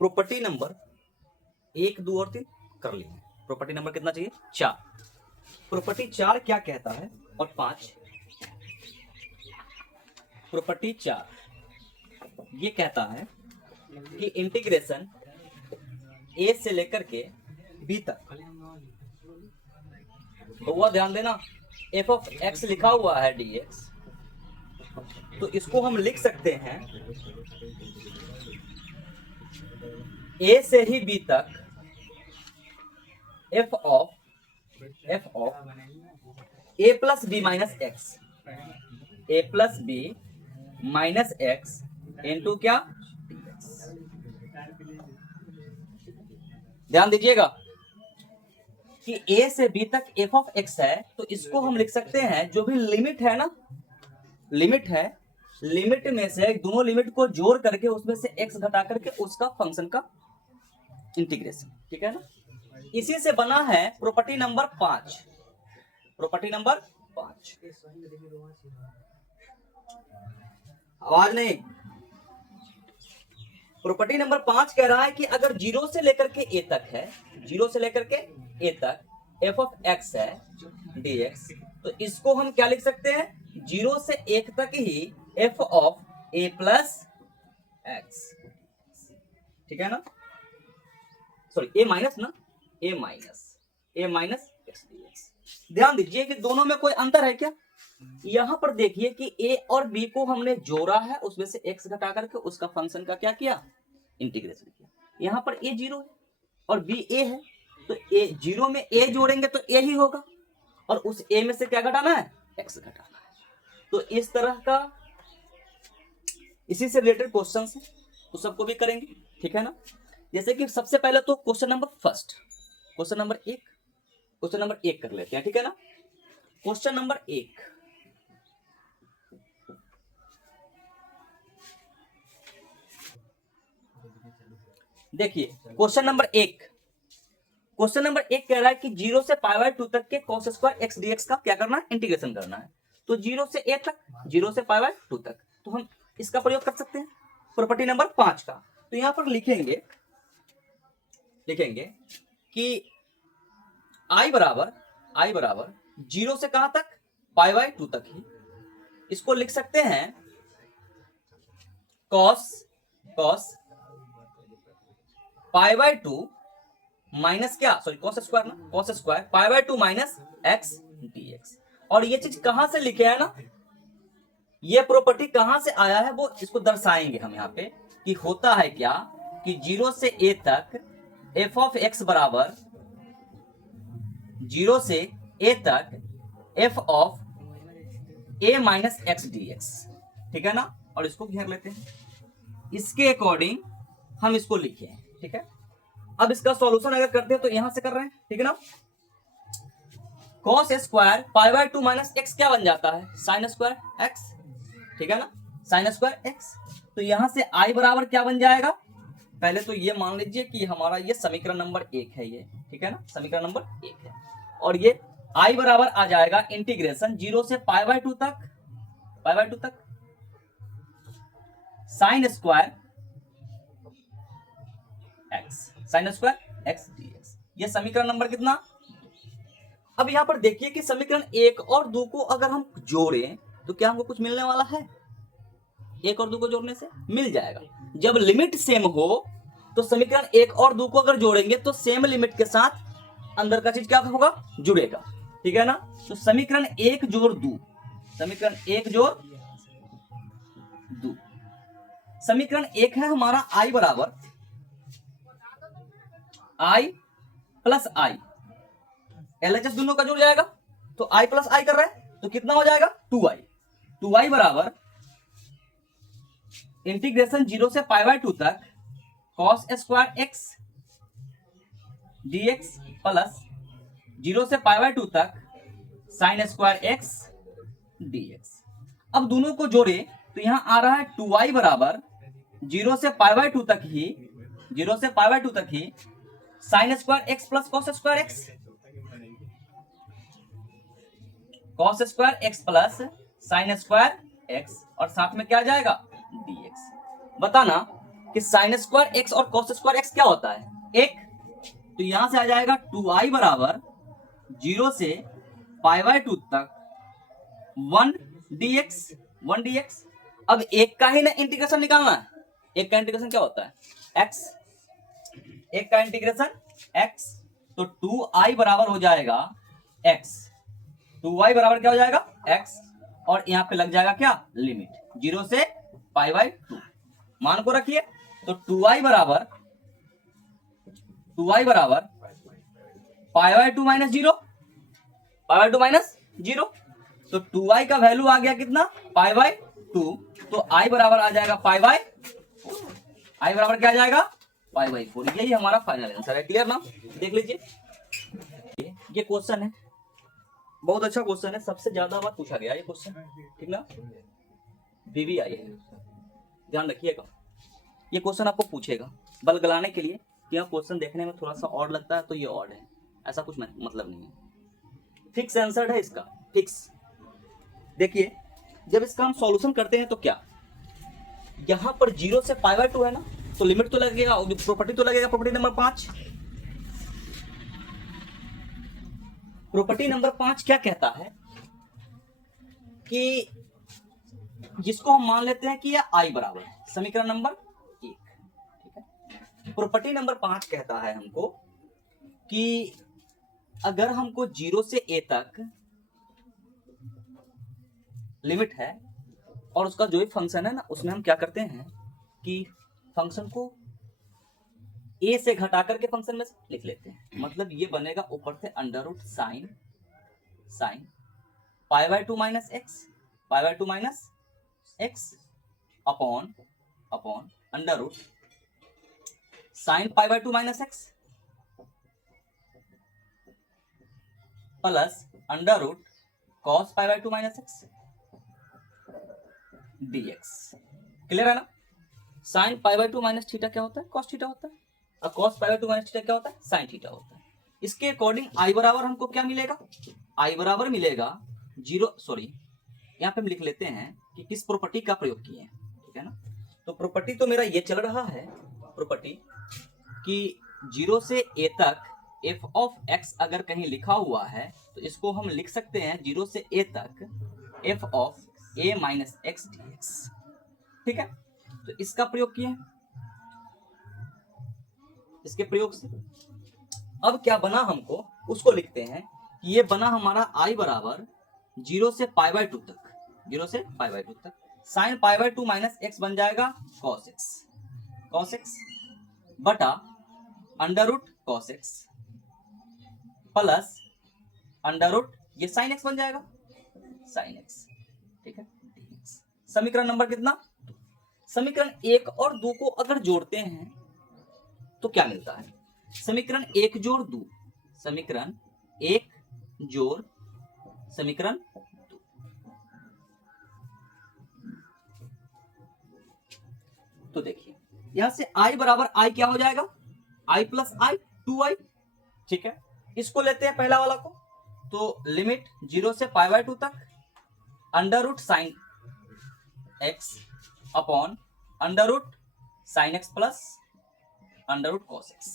Property number 1, 2 और 3 कर लिए। प्रॉपर्टी नंबर कितना चाहिए? 4। प्रॉपर्टी 4 क्या कहता है और 5? प्रॉपर्टी 4 ये कहता है कि इंटीग्रेशन ए से लेकर के बी तक, तो वह ध्यान देना एफ ऑफ एक्स लिखा हुआ है dx, तो इसको हम लिख सकते हैं ए से ही बी तक F of A plus B minus X, A plus B minus X into क्या? ध्यान दीजिएगा कि ए से बी तक एफ ऑफ एक्स है, तो इसको हम लिख सकते हैं, जो भी लिमिट है ना, लिमिट है, लिमिट में से दोनों लिमिट को जोड़ करके उसमें से एक्स घटा करके उसका फंक्शन का इंटीग्रेशन, ठीक है ना। इसी से बना है प्रॉपर्टी नंबर 5। प्रॉपर्टी नंबर 5, आवाज नहीं। प्रॉपर्टी नंबर 5 कह रहा है कि अगर 0 से लेकर के ए तक है, 0 से लेकर के ए तक एफ ऑफ एक्स है dx, तो इसको हम क्या लिख सकते हैं? 0 से 1 तक ही F of A plus X, ठीक है ना, सॉरी ए माइनस ना, ए माइनस एक्स dx। ध्यान दीजिए कि दोनों में कोई अंतर है क्या? यहां पर देखिए कि a और b को हमने जोड़ा है, उसमें से x घटा करके उसका फंक्शन का क्या किया? इंटीग्रेशन किया। यहां पर a 0 है और b a है, तो a 0 में a जोड़ेंगे तो a ही होगा, और उस a में से क्या घटाना है? x घटाना है। तो इस तरह का इसी से रिलेटेड क्वेश्चन है, तो सबको भी करेंगे, ठीक है ना। जैसे कि सबसे पहले तो क्वेश्चन नंबर 1 कर लेते हैं, ठीक है ना। क्वेश्चन नंबर 1, देखिए क्वेश्चन नंबर 1 कह रहा है कि 0 से π/2 तक के cos स्क्वायर x dx का क्या करना है? इंटीग्रेशन करना है। तो 0 से a तक, 0 से π/2 तक, तो हम इसका प्रयोग कर सकते हैं प्रॉपर्टी नंबर 5 का। तो यहां पर लिखेंगे कि i बराबर 0 से कहां तक? π/2 तक ही। इसको लिख सकते हैं cos π/2 माइनस क्या, sorry cos square π/2 minus x dx। और ये चीज कहां से लिखे है ना, ये प्रॉपर्टी कहां से आया है वो इसको दर्शाएंगे हम यहाँ पे कि होता है क्या कि 0 से a तक f ऑफ x बराबर 0 से a तक f of a minus X dx, ठीक है ना। और इसको घेर लेते हैं, इसके अकॉर्डिंग हम इसको लिखे हैं, ठीक है। अब इसका सॉल्यूशन अगर करते हैं तो यहां से कर रहे हैं, ठीक है ना। cos स्क्वायर π/2 माइनस एक्स क्या बन जाता है? sin स्क्वायर एक्स, ठीक है ना, sin स्क्वायर एक्स। तो यहां से i बराबर क्या बन जाएगा? पहले तो ये मान लीजिए कि हमारा ये समीकरण नंबर 1 है, ये ठीक है ना, समीकरण नंबर 1 है। और ये i बराबर आ जाएगा इंटीग्रेशन 0 से π/2 तक sin स्क्वायर एक्स dx। ये समीकरण नंबर कितना? अब यहां पर देखिए कि समीकरण 1 और 2 को अगर हम जोड़ें तो क्या हमको कुछ मिलने वाला है? 1 और 2 को जोड़ने से मिल जाएगा। जब लिमिट सेम हो तो समीकरण 1 और 2 को अगर जोड़ेंगे तो सेम लिमिट के साथ अंदर का चीज क्या होगा? जुड़ेगा, ठीक है ना। तो समीकरण 1 जोड़ 2, समीकरण 1 है हमारा i बराबर i प्लस i, LHS दोनों का जुड़ जाएगा, तो i प्लस i कर रहे हैं तो कितना हो जाएगा? 2i बराबर इंटीग्रेशन 0 से π/2 तक cos square x dx plus 0 से π/2 तक sin स्क्वायर x dx। अब दोनों को जोड़े तो यहां आ रहा है 2i बराबर 0 से π/2 तक ही sin square x plus cos square x plus sin square x, और साथ में क्या आ जाएगा? dx। बताना कि साइन स्क्वायर एक्स और कॉस स्क्वायर एक्स क्या होता है, एक। तो यहां से आ जाएगा 2i बराबर 0 से π/2 तक 1 dx। अब एक का ही ना इंटीग्रेशन निकालना है, एक का इंटीग्रेशन क्या होता है, x, एक का इंटीग्रेशन x। तो 2i बराबर हो जाएगा x, 2i बराबर क्या हो जाएगा x, और यहां पे लग जाएगा क्या, लिमिट 0 से π/2 मान को रखिए। तो 2i बराबर π/2 माइनस 0, π/2 माइनस 0। तो 2i का वैल्यू आ गया कितना, π/2। तो i बराबर आ जाएगा π/4, i बराबर क्या आ जाएगा π/4। यही हमारा फाइनल आंसर है। क्लियर ना, देख लीजिए ये क्वेश्चन है, बहुत अच्छा क्वेश्चन है, सबसे ज्यादा बार पूछा गया ये क्वेश्चन, ठीक ना, VVI है, ध्यान रखिएगा। ये क्वेश्चन आपको पूछेगा बल गलाने के लिए, यह क्वेश्चन देखने में थोड़ा सा ऑड लगता है तो ये ऑड है, ऐसा कुछ मतलब नहीं है, फिक्स आंसर है इसका, फिक्स। देखिए जब इसका हम सॉल्यूशन करते हैं तो क्या, यहां पर 0 से π/2 है ना, तो लिमिट तो लगेगा, प्रॉपर्टी तो लगेगा, प्रॉपर्टी नंबर 5। प्रॉपर्टी नंबर 5 क्या कहता है कि जिसको हम मान लेते हैं कि यह i बराबर है, समीकरण नंबर 1, ठीक है। प्रॉपर्टी नंबर 5 कहता है हमको कि अगर हमको 0 से a तक लिमिट है और उसका जो भी फंक्शन है ना, उसमें हम क्या करते हैं कि फंक्शन को a से घटा करके फंक्शन में लिख लेते हैं। मतलब ये बनेगा ऊपर से under root sine π/2 minus X upon under root sine π/2 minus X plus under root cos π/2 minus X dx। Clear है ना। साइन π/2 माइनस थीटा क्या होता है, कॉस थीटा होता है, और कॉस π/2 माइनस थीटा क्या होता है, साइन थीटा होता है। इसके अकॉर्डिंग i बराबर हमको क्या मिलेगा, i बराबर मिलेगा 0, सॉरी यहाँ पे हम लिख लेते हैं कि किस प्रॉपर्टी का प्रयोग किए हैं, ठीक है ना। तो प्रॉपर्टी तो मेरा ये चल रहा है, प्रॉपर्टी कि 0 से a तक f ऑफ x अगर कहीं लिखा हुआ है तो इसको हम लिख सकते हैं 0 से a तक f of a minus X dx, ठीक है। तो इसका प्रयोग किए, इसके प्रयोग से अब क्या बना हमको उसको लिखते हैं कि ये बना हमारा i बराबर 0 से π/2 तक, 0 से π/2 तक साइन π/2 माइनस एक्स बन जाएगा cos x बटा under root cos x plus under root ये साइन x बन जाएगा साइन x, ठीक है। समीकरण नंबर कितना, समीकरण 1 और 2 को अगर जोड़ते हैं तो क्या मिलता है, समीकरण 1 जोड़ 2, समीकरण 1 जोड़ समीकरण 2। तो देखिए यहां से i बराबर i क्या हो जाएगा, i प्लस i 2i, ठीक है। इसको लेते हैं पहला वाला को, तो लिमिट 0 से π/2 तक under root sine x upon under root sine x plus under root cos x,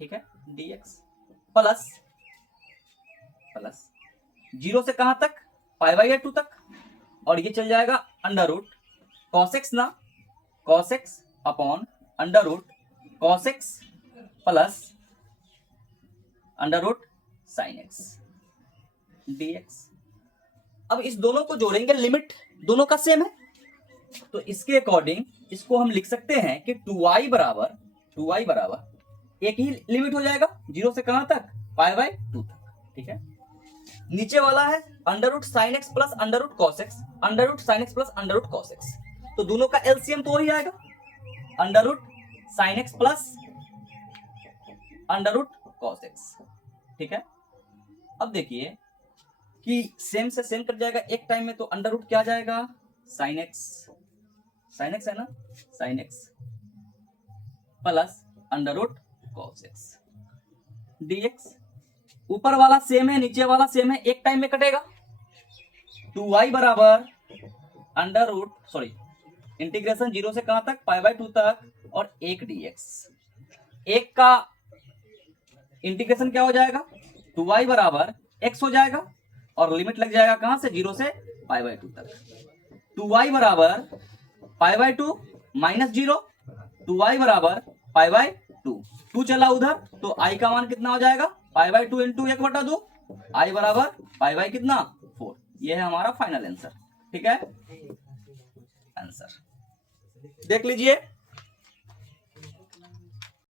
ठीक है, dx प्लस 0 से कहां तक π/2 तक, और ये चल जाएगा अंडर रूट cos x ना, cos x upon under root cos x plus under root sine x dx। अब इस दोनों को जोड़ेंगे, लिमिट दोनों का सेम है, तो इसके अकॉर्डिंग इसको हम लिख सकते हैं कि 2i बराबर एक ही लिमिट हो जाएगा 0 से कहां तक π/2 तक, ठीक है। नीचे वाला है under root sine X plus under root cos X, under root sine X plus under root cos X, तो दोनों का एलसीएम तो वही आएगा under root sine X plus under root cos X, ठीक है। अब देखिए कि सेम से सेम कट जाएगा एक टाइम में, तो अंडर रूट क्या आ जाएगा साइन एक्स है ना, sine X plus under root cos X dx। ऊपर वाला सेम है, नीचे वाला सेम है, एक टाइम में कटेगा। 2i बराबर अंडर रूट इंटीग्रेशन 0 से कहां तक, π/2 तक, और 1 dx। 1 का इंटीग्रेशन क्या हो जाएगा, 2y बराबर x हो जाएगा, और लिमिट लग जाएगा कहां से, 0 से π/2 तक। 2y बराबर π/2 माइनस 0, 2y बराबर π/2, 2 चला उधर तो i का मान कितना हो जाएगा, π/2 इंटू 1/2, i बराबर π/ कितना 4। ये है हमारा फाइनल आंसर। ठीक है, आंसर देख लीजिए।